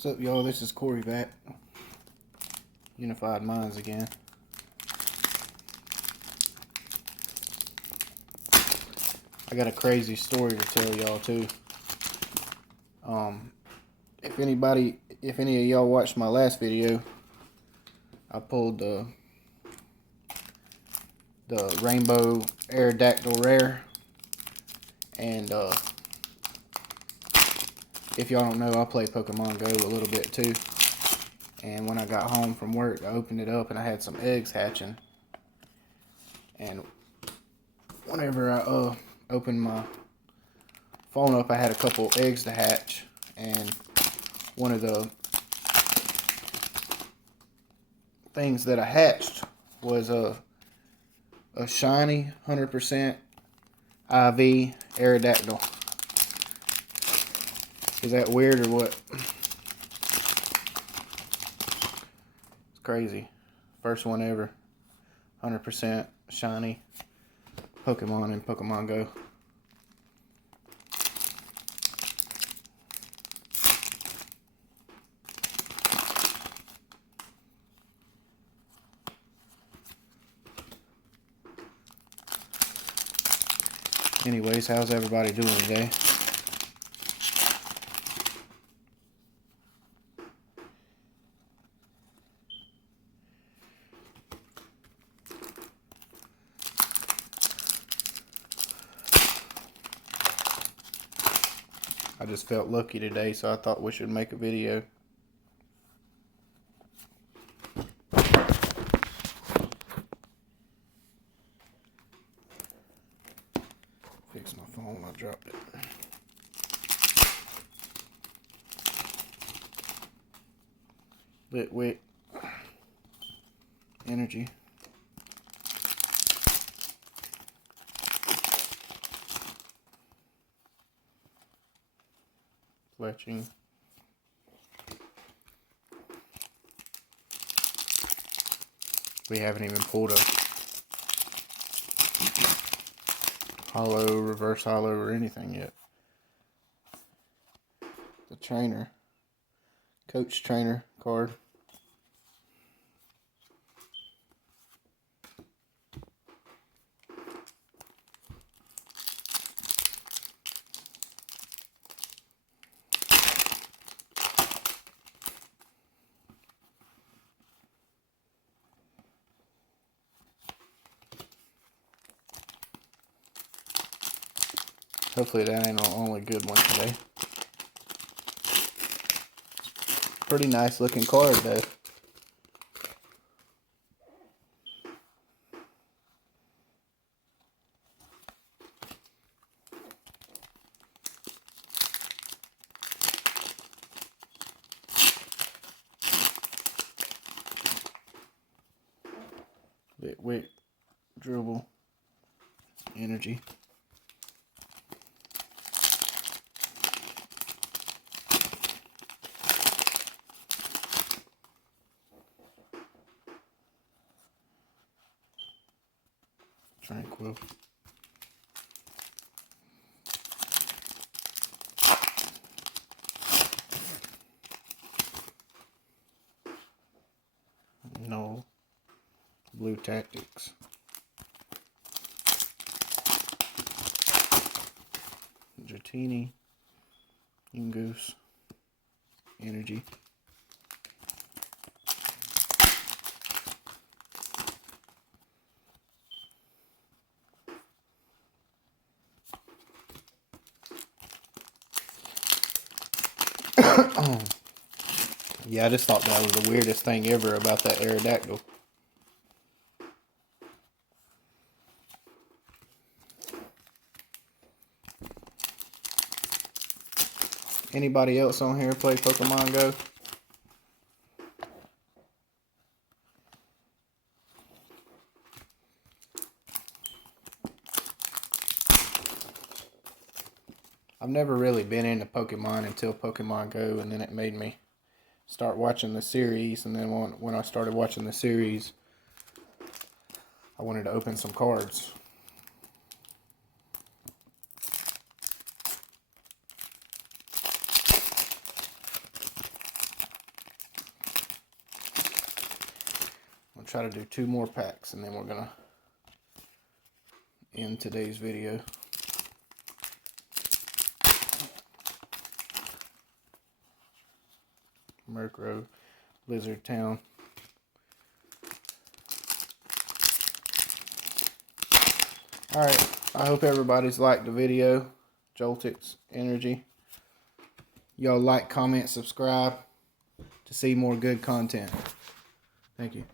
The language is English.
What's up, y'all? This is Corey back. Unified Minds again. I got a crazy story to tell y'all too. If any of y'all watched my last video, I pulled the Rainbow Aerodactyl Rare, and if y'all don't know, I play Pokemon Go a little bit too. And when I got home from work, I opened it up and I had some eggs hatching. And whenever I opened my phone up, I had a couple eggs to hatch, and one of the things that I hatched was a shiny 100% IV Aerodactyl. Is that weird or what? It's crazy. First one ever. 100% shiny Pokemon in Pokemon Go. Anyways, how's everybody doing today? I just felt lucky today, so I thought we should make a video. Fix my phone, I dropped it. Lit energy. Fletching. We haven't even pulled a hollow, reverse hollow, or anything yet. The trainer, coach trainer card. Hopefully that ain't the only good one today. Pretty nice looking card though. Lit dribble energy. Tranquil. No. Blue Tactics. Dratini. Ingoose. Energy. Yeah, I just thought that was the weirdest thing ever about that Aerodactyl. Anybody else on here play Pokemon Go? I've never really been into Pokemon until Pokemon Go, and then it made me start watching the series, and then when I started watching the series, I wanted to open some cards. try to do 2 more packs, and then we're gonna end today's video. Murkrow, Lizard Town. Alright, I hope everybody's liked the video. Joltix Energy. Y'all like, comment, subscribe to see more good content. Thank you.